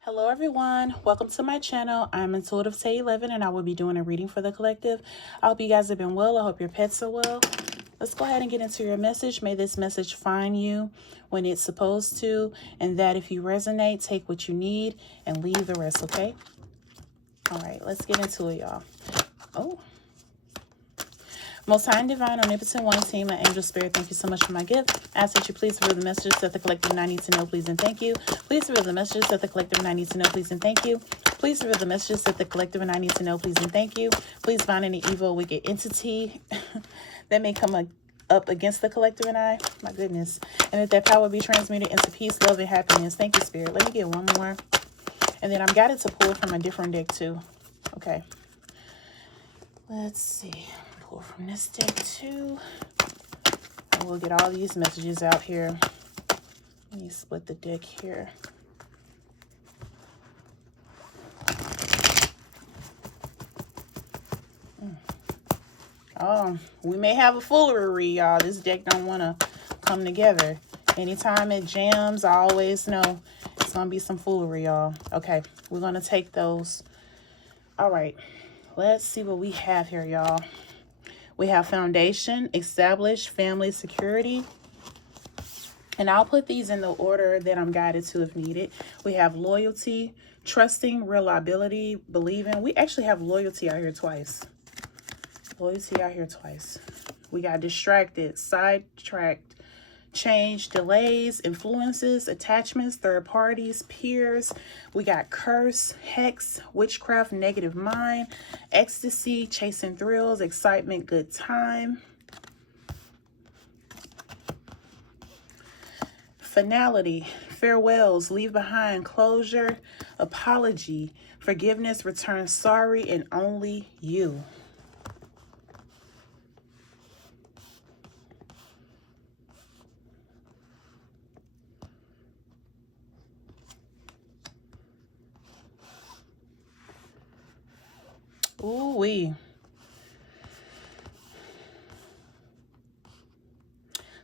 Hello everyone, welcome to my channel. I'm Intuitive Tay 11 and I will be doing a reading for the collective. I hope you guys have been well. I hope your pets are well. Let's go ahead and get into your message. May this message find you when it's supposed to, and that if you resonate, take what you need and leave the rest, okay? All right, let's get into it, y'all. Oh. Most High and Divine, Omnipotent One Team, and Angel Spirit, thank you so much for my gift. I ask that you please reveal the messages that the collective and I need to know, please and thank you. Please reveal the messages that the collective and I need to know, please and thank you. Please reveal the messages that the collective and I need to know, please and thank you. Please bind any evil, wicked entity that may come up against the collective and I. My goodness. And that power be transmuted into peace, love, and happiness. Thank you, Spirit. Let me get one more. And then I'm guided to pull from a different deck too. Okay. Let's see. Pull from this deck too. And we'll get all these messages out here. Let me split the deck here. Oh, we may have a foolery, y'all. This deck don't want to come together. Anytime it jams, I always know it's going to be some foolery, y'all. Okay, we're going to take those. All right, let's see what we have here, y'all. We have foundation, establish, family, security. And I'll put these in the order that I'm guided to if needed. We have loyalty, trusting, reliability, believing. We actually have loyalty out here twice. Loyalty out here twice. We got distracted, sidetracked, change, delays, influences, attachments, third parties, peers. We got curse, hex, witchcraft, negative mind, ecstasy, chasing thrills, excitement, good time. Finality, farewells, leave behind, closure, apology, forgiveness, return sorry, and only you. Ooh-wee.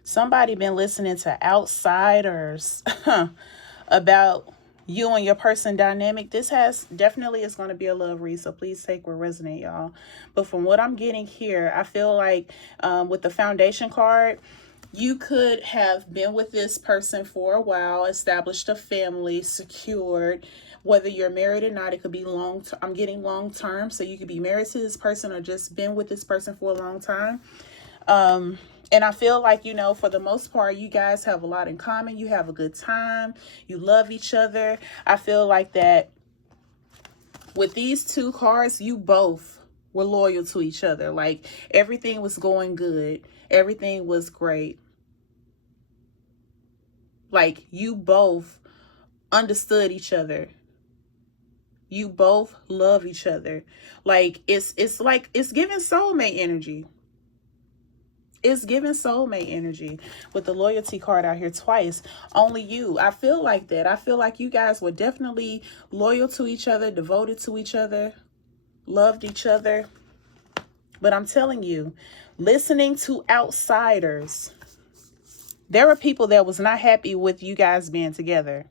Somebody been listening to outsiders about you and your person dynamic. This definitely is going to be a love read, so please take what resonate, y'all. But from what I'm getting here, I feel like with the foundation card, you could have been with this person for a while, established a family, secured. Whether you're married or not, it could be I'm getting long term, so you could be married to this person or just been with this person for a long time. And I feel like, for the most part, you guys have a lot in common. You have a good time. You love each other. I feel like that with these two cards, you both were loyal to each other. Like, everything was going good. Everything was great. Like, you both understood each other. You both love each other. Like, it's giving soulmate energy. It's giving soulmate energy with the loyalty card out here twice. Only you. I feel like that. I feel like you guys were definitely loyal to each other, devoted to each other, loved each other. But I'm telling you, listening to outsiders, there were people that was not happy with you guys being together.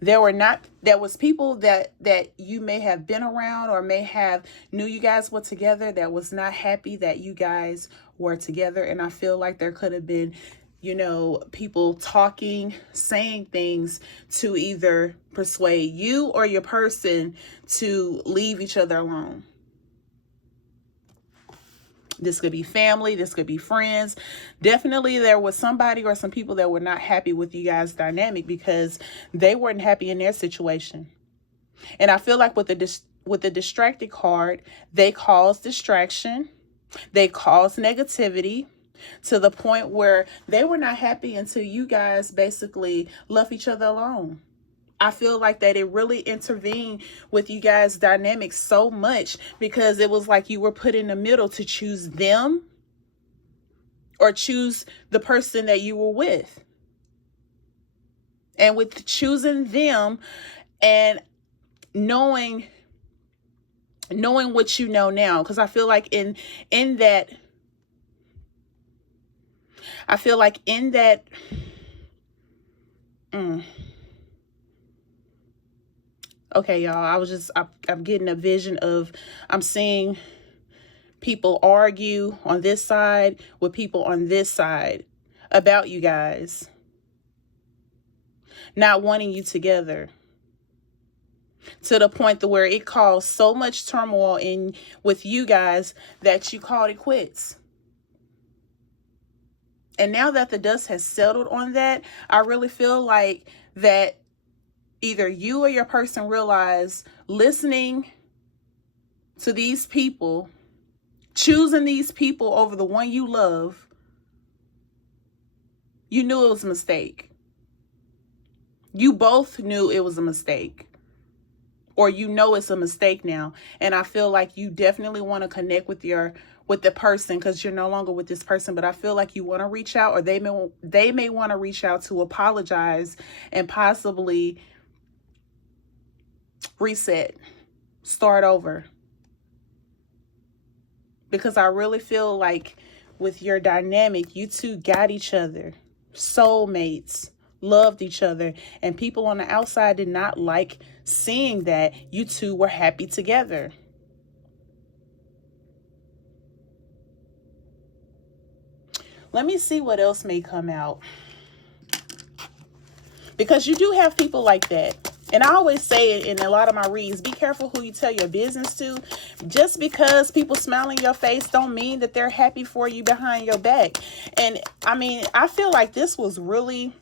There was people that you may have been around or may have knew you guys were together that was not happy that you guys were together. And I feel like there could have been, people talking, saying things to either persuade you or your person to leave each other alone. This could be family. This could be friends. Definitely there was somebody or some people that were not happy with you guys' dynamic because they weren't happy in their situation. And I feel like with the distracted card, they cause distraction. They cause negativity to the point where they were not happy until you guys basically left each other alone. I feel like that it really intervened with you guys' dynamics so much because it was like you were put in the middle to choose them or choose the person that you were with. And with choosing them and knowing what you know now, because I feel like in that Okay, y'all, I'm getting a vision of, I'm seeing people argue on this side with people on this side about you guys, not wanting you together, to the point to where it caused so much turmoil in with you guys that you called it quits. And now that the dust has settled on that, I really feel like that either you or your person realize listening to these people, choosing these people over the one you love, you knew it was a mistake. You both knew it was a mistake. Or you know it's a mistake now. And I feel like you definitely want to connect with the person, because you're no longer with this person. But I feel like you want to reach out, or they may want to reach out to apologize and possibly reset, start over. Because I really feel like with your dynamic, you two got each other, soulmates, loved each other, and people on the outside did not like seeing that you two were happy together. Let me see what else may come out, because you do have people like that. And I always say it in a lot of my reads, be careful who you tell your business to. Just because people smile in your face don't mean that they're happy for you behind your back. And I mean, I feel like this was really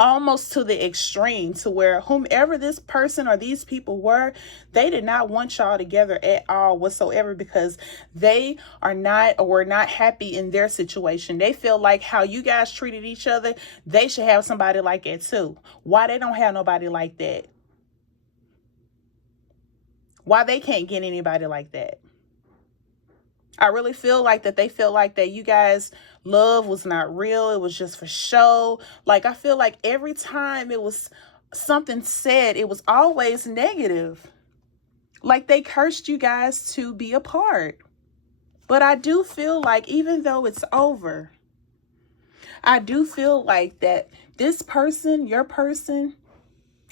almost to the extreme, to where whomever this person or these people were, they did not want y'all together at all whatsoever, because they are not, or were not happy in their situation. They feel like how you guys treated each other, they should have somebody like that too. Why they don't have nobody like that? Why they can't get anybody like that? I really feel like that they feel like that you guys' love was not real. It was just for show. Like, I feel like every time it was something said, it was always negative. Like, they cursed you guys to be apart. But I do feel like, even though it's over, I do feel like that this person, your person,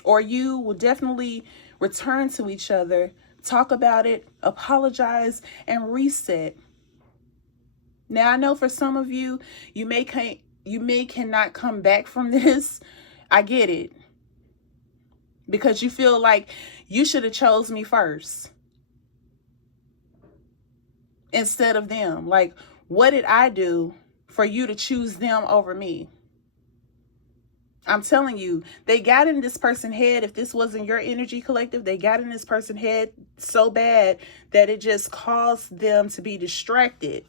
or you will definitely return to each other, talk about it, apologize, and reset. Now, I know for some of you, you may cannot come back from this. I get it. Because you feel like you should have chose me first instead of them. Like, what did I do for you to choose them over me? I'm telling you, they got in this person's head. If this wasn't your energy collective, they got in this person's head so bad that it just caused them to be distracted.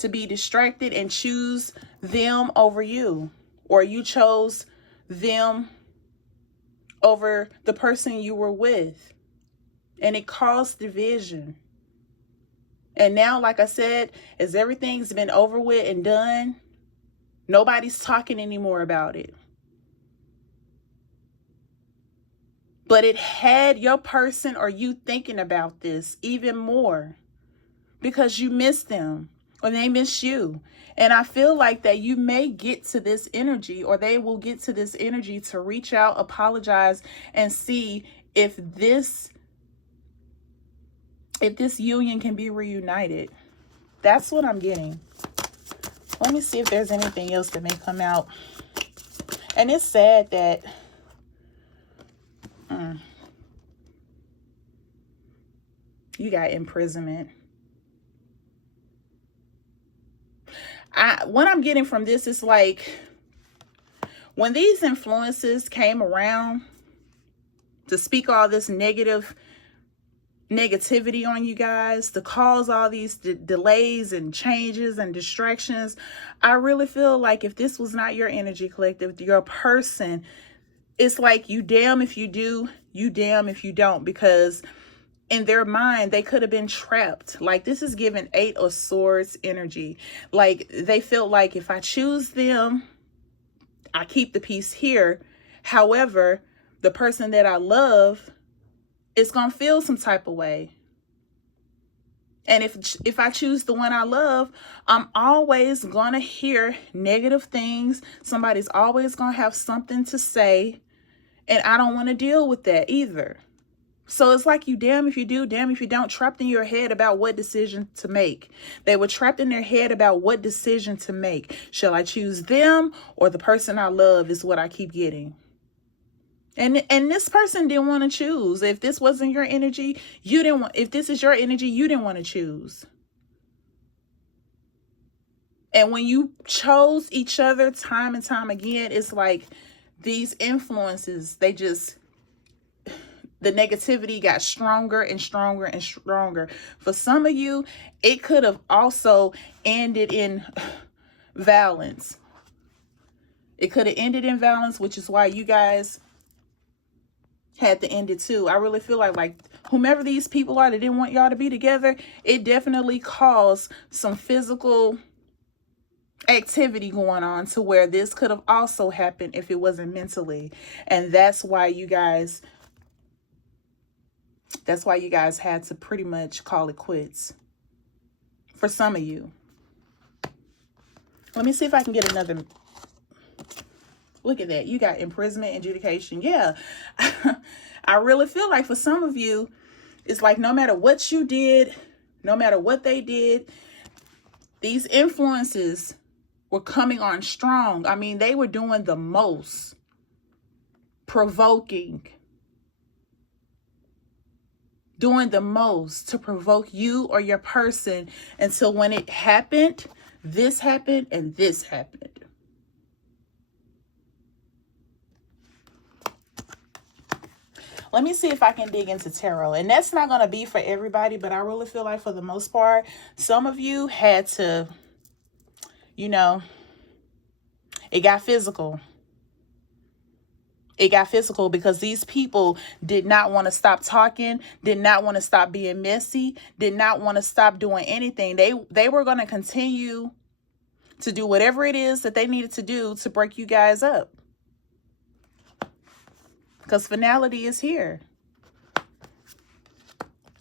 And choose them over you. Or you chose them over the person you were with. And it caused division. And now, like I said, as everything's been over with and done, nobody's talking anymore about it. But it had your person or you thinking about this even more, because you miss them or they miss you. And I feel like that you may get to this energy, or they will get to this energy, to reach out, apologize, and see if this union can be reunited. That's what I'm getting. Let me see if there's anything else that may come out. And it's sad that you got imprisonment. What I'm getting from this is like, when these influences came around to speak all this negativity on you guys, to cause all these delays and changes and distractions, I really feel like if this was not your energy collective, your person, it's like you damn if you do, you damn if you don't, because in their mind, they could have been trapped. Like, this is giving 8 of Swords energy. Like, they felt like, if I choose them, I keep the peace here. However, the person that I love is going to feel some type of way. And if I choose the one I love, I'm always going to hear negative things. Somebody's always going to have something to say. And I don't want to deal with that either. So it's like you damn if you do, damn if you don't, trapped in your head about what decision to make. They were trapped in their head about what decision to make. Shall I choose them or the person I love is what I keep getting. And this person didn't want to choose. If this wasn't your energy, you didn't want, if this is your energy, you didn't want to choose. And when you chose each other time and time again, it's like these influences, they just, the negativity got stronger and stronger and stronger. For some of you, it could have also ended in violence. It could have ended in violence, which is why you guys had to end it too. I really feel like whomever these people are that didn't want y'all to be together, it definitely caused some physical activity going on to where this could have also happened if it wasn't mentally. And that's why you guys had to pretty much call it quits. For some of you. Let me see if I can get another. Look at that. You got imprisonment, adjudication. Yeah. I really feel like for some of you, it's like no matter what you did, no matter what they did, these influences were coming on strong. I mean, they were doing the most provoking, doing the most to provoke you or your person until when it happened, this happened and this happened. Let me see if I can dig into tarot. And that's not going to be for everybody, but I really feel like for the most part, some of you had to, you know, it got physical. It got physical because these people did not want to stop talking, did not want to stop being messy, did not want to stop doing anything. They were going to continue to do whatever it is that they needed to do to break you guys up. Because finality is here.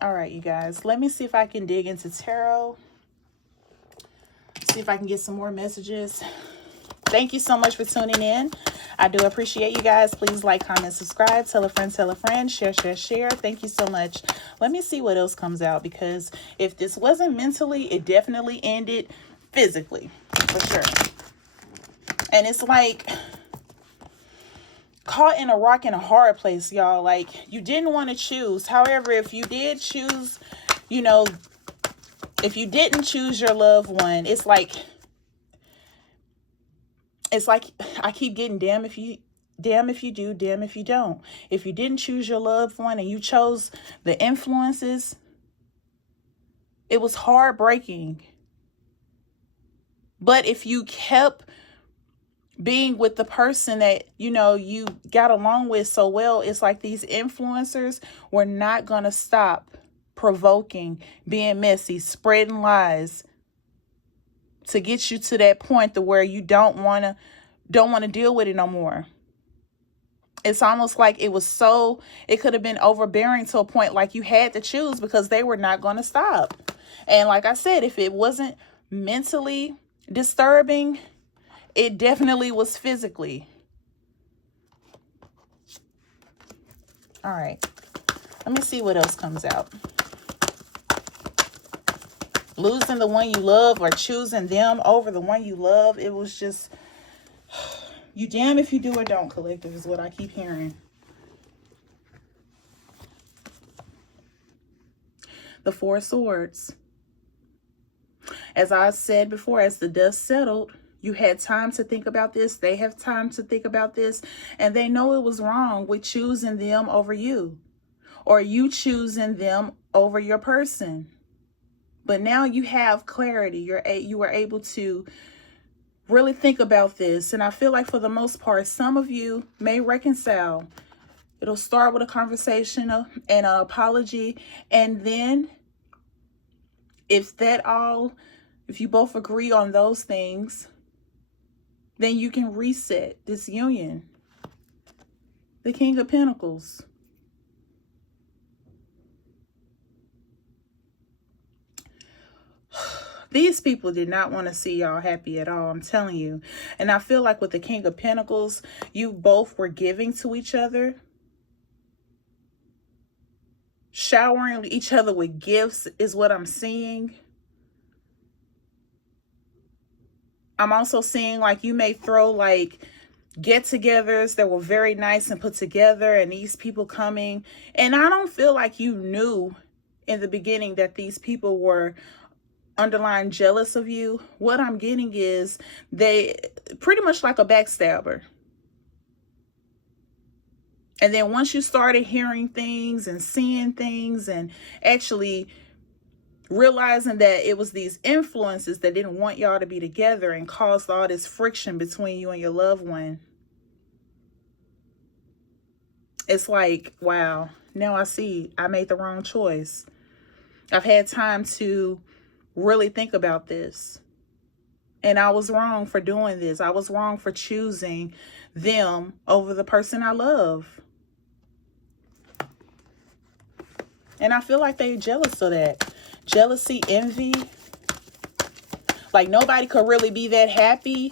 All right, you guys. Let me see if I can dig into tarot. See if I can get some more messages. Thank you so much for tuning in. I do appreciate you guys. Please like, comment, subscribe. Tell a friend, share, share, share. Thank you so much. Let me see what else comes out, because if this wasn't mentally, it definitely ended physically, for sure. And it's like caught in a rock and a hard place, y'all. Like, you didn't want to choose. However, if you did choose, you know, if you didn't choose your loved one, it's like I keep getting damn if you do, damn if you don't. If you didn't choose your loved one and you chose the influences, it was heartbreaking. But if you kept being with the person that, you know, you got along with so well, it's like these influencers were not going to stop provoking, being messy, spreading lies to get you to that point to where you don't want to deal with it no more. It's almost like it could have been overbearing to a point like you had to choose, because they were not going to stop. And like I said, if it wasn't mentally disturbing, it definitely was physically. All right. Let me see what else comes out. Losing the one you love or choosing them over the one you love. It was just, you damn if you do or don't, collective, is what I keep hearing. The Four of Swords. As I said before, as the dust settled, you had time to think about this. They have time to think about this. And they know it was wrong with choosing them over you, or you choosing them over your person. But now you have clarity. You are able to really think about this. And I feel like for the most part, some of you may reconcile. It'll start with a conversation and an apology. And then if you both agree on those things, then you can reset this union. The King of Pentacles. These people did not want to see y'all happy at all, I'm telling you. And I feel like with the King of Pentacles, you both were giving to each other, showering each other with gifts is what I'm seeing. I'm also seeing like you may throw like get-togethers that were very nice and put together, and these people coming. And I don't feel like you knew in the beginning that these people were underlying jealous of you. What I'm getting is they pretty much like a backstabber. And then once you started hearing things and seeing things and actually realizing that it was these influences that didn't want y'all to be together and caused all this friction between you and your loved one, it's like, wow, now I see I made the wrong choice. I've had time to really think about this. And I was wrong for doing this. I was wrong for choosing them over the person I love. And I feel like they're jealous of that. Jealousy, envy. Like nobody could really be that happy.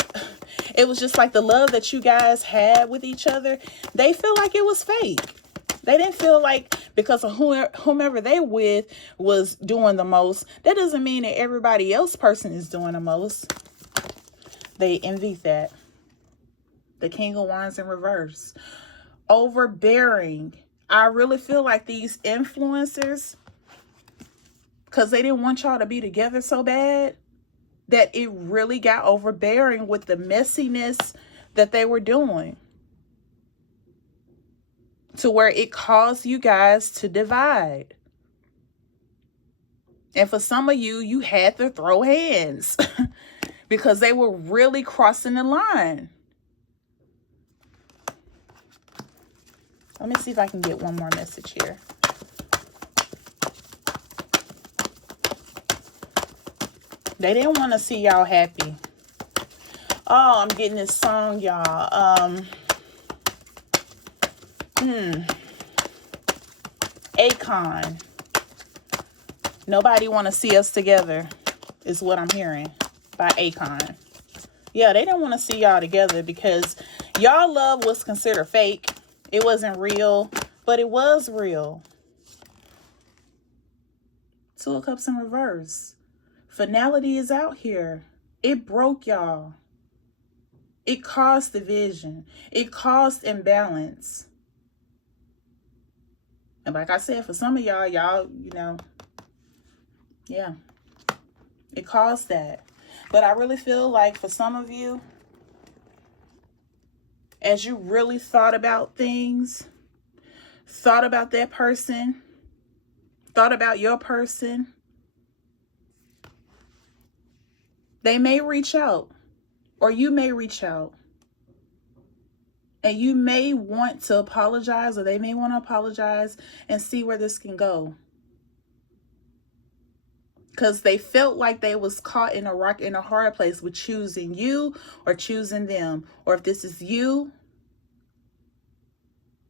It was just like the love that you guys had with each other. They feel like it was fake. They didn't feel like because of whomever they with was doing the most. That doesn't mean that everybody else person is doing the most. They envy that. The King of Wands in reverse. Overbearing. I really feel like these influencers, because they didn't want y'all to be together so bad, that it really got overbearing with the messiness that they were doing, to where it caused you guys to divide. And for some of you, you had to throw hands because they were really crossing the line. Let me see if I can get one more message here. They didn't want to see y'all happy. Oh, I'm getting this song, y'all. Akon. Nobody want to see us together is what I'm hearing by Akon. Yeah, they didn't want to see y'all together because y'all love was considered fake. It wasn't real, but it was real. Two of Cups in reverse. Finality is out here. It broke y'all. It caused division. It caused imbalance. And like I said, for some of y'all, you know, yeah, it caused that. But I really feel like for some of you, as you really thought about things, thought about that person, thought about your person, they may reach out, or you may reach out. And you may want to apologize, or they may want to apologize and see where this can go. Because they felt like they was caught in a rock in a hard place with choosing you or choosing them. Or if this is you,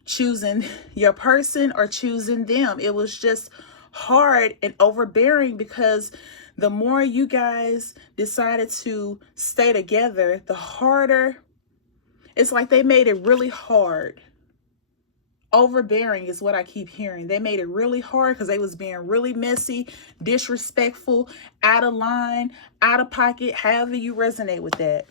choosing your person or choosing them. It was just hard and overbearing because the more you guys decided to stay together, the harder. It's like they made it really hard. Overbearing is what I keep hearing. They made it really hard because they was being really messy, disrespectful, out of line, out of pocket, however you resonate with that.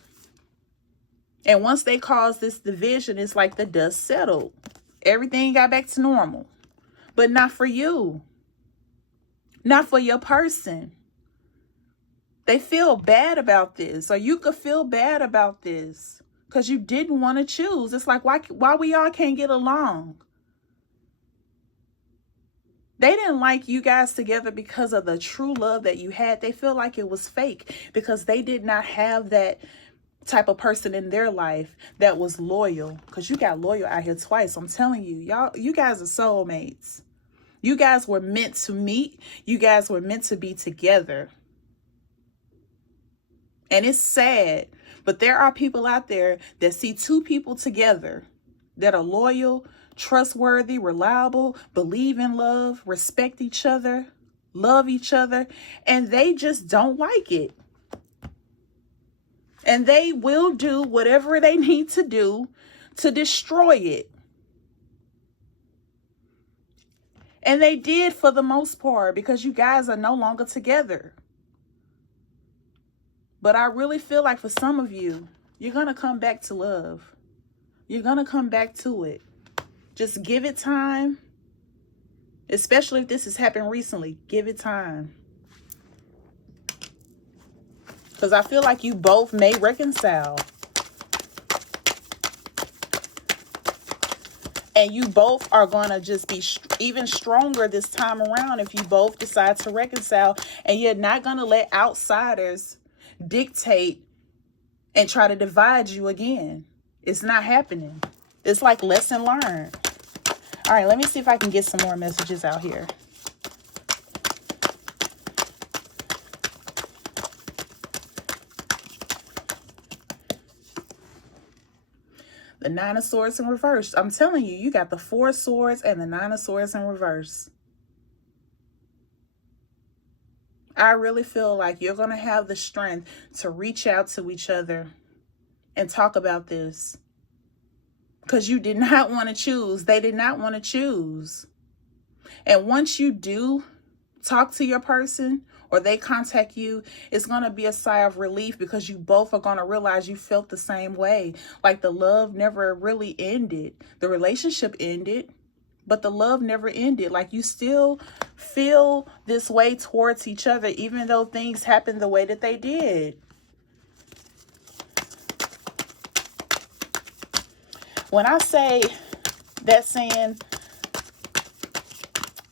And once they caused this division, it's like the dust settled. Everything got back to normal. But not for you. Not for your person. They feel bad about this, or you could feel bad about this because you didn't want to choose. It's like, why we all can't get along? They didn't like you guys together because of the true love that you had. They feel like it was fake because they did not have that type of person in their life that was loyal. Because you got loyal out here twice. I'm telling you, you guys are soulmates. You guys were meant to meet. You guys were meant to be together. And it's sad, but there are people out there that see two people together that are loyal, trustworthy, reliable, believe in love, respect each other, love each other, and they just don't like it. And they will do whatever they need to do to destroy it. And they did for the most part, because you guys are no longer together. But I really feel like for some of you, you're going to come back to love. You're going to come back to it. Just give it time. Especially if this has happened recently. Give it time. Because I feel like you both may reconcile. And you both are going to just be even stronger this time around if you both decide to reconcile. And you're not going to let outsiders dictate and try to divide you again. It's not happening. It's like lesson learned. All right, let me see if I can get some more messages out here. The Nine of Swords in reverse. I'm telling you, you got the Four of Swords and the Nine of Swords in reverse. I really feel like you're going to have the strength to reach out to each other and talk about this. Because you did not want to choose. They did not want to choose. And once you do talk to your person or they contact you, it's going to be a sigh of relief because you both are going to realize you felt the same way. Like the love never really ended. The relationship ended, but the love never ended. Like you still feel this way towards each other, even though things happened the way that they did. When I say that saying,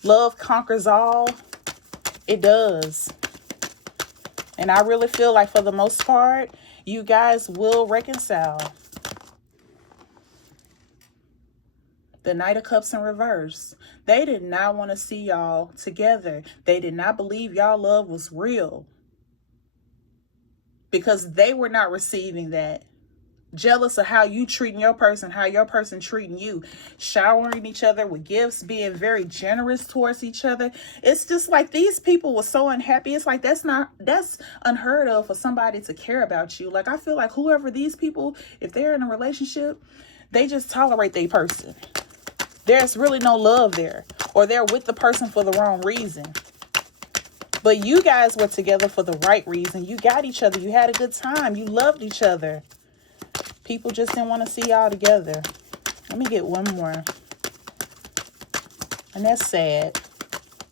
love conquers all, it does. And I really feel like for the most part, you guys will reconcile. The Knight of Cups in reverse. They did not want to see y'all together. They did not believe y'all love was real. Because they were not receiving that. Jealous of how you treating your person, how your person treating you, showering each other with gifts, being very generous towards each other. It's just like these people were so unhappy. It's like that's unheard of for somebody to care about you. Like I feel like whoever these people, if they're in a relationship, they just tolerate their person. There's really no love there, or they're with the person for the wrong reason. But you guys were together for the right reason. You got each other. You had a good time. You loved each other. People just didn't want to see y'all together. Let me get one more. And that's sad.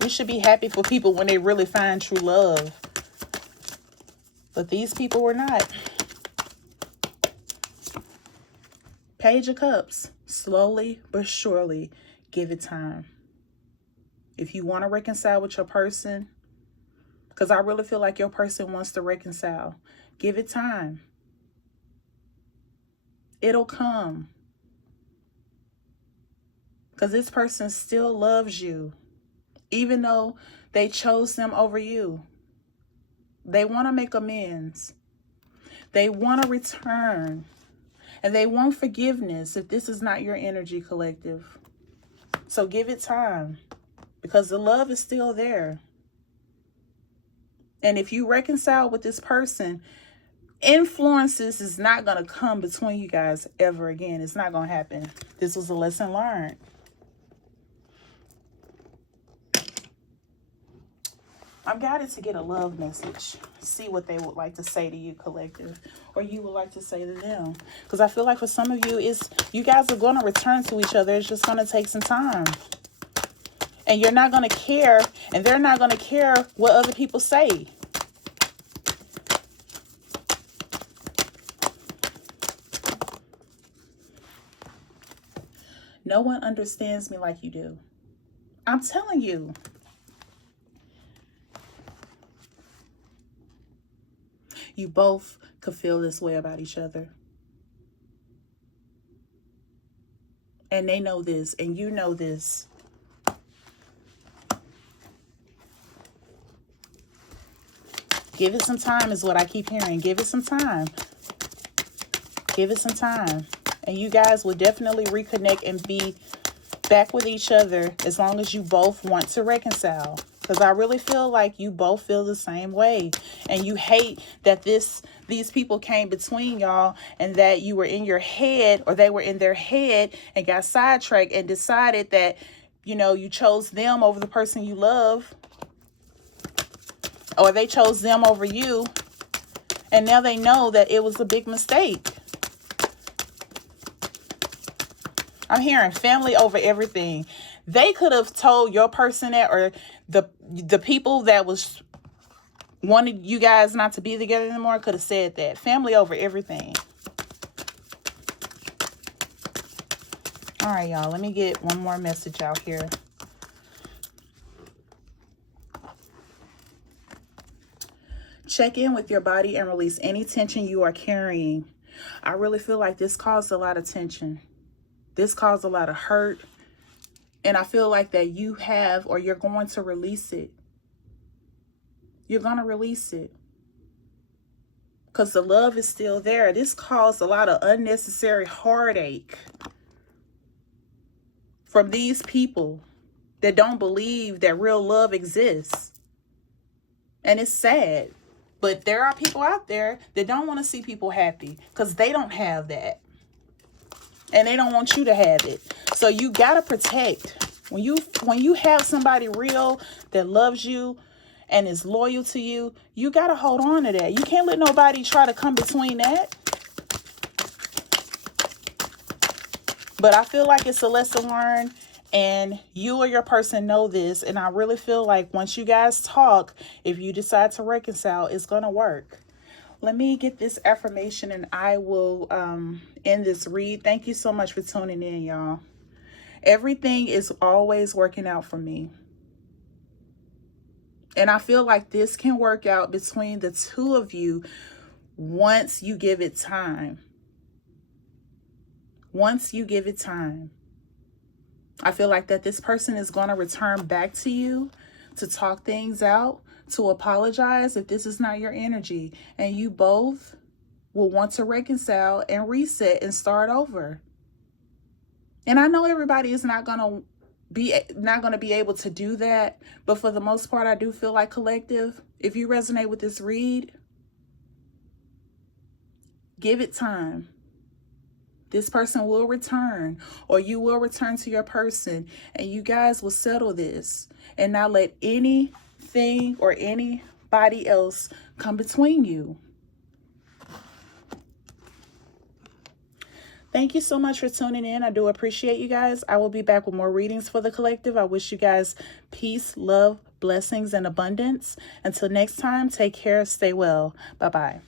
We should be happy for people when they really find true love. But these people were not. Page of Cups. Slowly but surely, give it time. If you want to reconcile with your person, because I really feel like your person wants to reconcile, give it time. It'll come. Because this person still loves you. Even though they chose them over you. They want to make amends. They want to return. And they want forgiveness if this is not your energy, collective. So give it time. Because the love is still there. And if you reconcile with this person, influences is not going to come between you guys ever again. It's not going to happen. This was a lesson learned. I'm guided to get a love message. See what they would like to say to you, collective. Or you would like to say to them. Because I feel like for some of you, you guys are going to return to each other. It's just going to take some time. And you're not going to care. And they're not going to care what other people say. No one understands me like you do. I'm telling you. You both could feel this way about each other. And they know this, and you know this. Give it some time is what I keep hearing. Give it some time. Give it some time. And you guys will definitely reconnect and be back with each other as long as you both want to reconcile. Because I really feel like you both feel the same way. And you hate that these people came between y'all, and that you were in your head, or they were in their head, and got sidetracked and decided that, you chose them over the person you love. Or they chose them over you. And now they know that it was a big mistake. I'm hearing family over everything. They could have told your person that, or the people that wanted you guys not to be together anymore could have said that. Family over everything. All right, y'all. Let me get one more message out here. Check in with your body and release any tension you are carrying. I really feel like this caused a lot of tension. This caused a lot of hurt. And I feel like that you have, or you're going to release it. You're going to release it. Because the love is still there. This caused a lot of unnecessary heartache from these people that don't believe that real love exists. And it's sad. But there are people out there that don't want to see people happy because they don't have that. And they don't want you to have it. So you got to protect. When you have somebody real that loves you and is loyal to you, you got to hold on to that. You can't let nobody try to come between that. But I feel like it's a lesson learned, and you or your person know this. And I really feel like once you guys talk, if you decide to reconcile, it's going to work. Let me get this affirmation and I will end this read. Thank you so much for tuning in, y'all. Everything is always working out for me. And I feel like this can work out between the two of you once you give it time. Once you give it time. I feel like that this person is going to return back to you to talk things out, to apologize if this is not your energy. And you both will want to reconcile and reset and start over. And I know everybody is not going to be able to do that. But for the most part, I do feel like collective, if you resonate with this read, give it time. This person will return, or you will return to your person, and you guys will settle this and not let anything or anybody else come between you. Thank you so much for tuning in. I do appreciate you guys. I will be back with more readings for the collective. I wish you guys peace, love, blessings, and abundance. Until next time, take care, stay well. Bye-bye.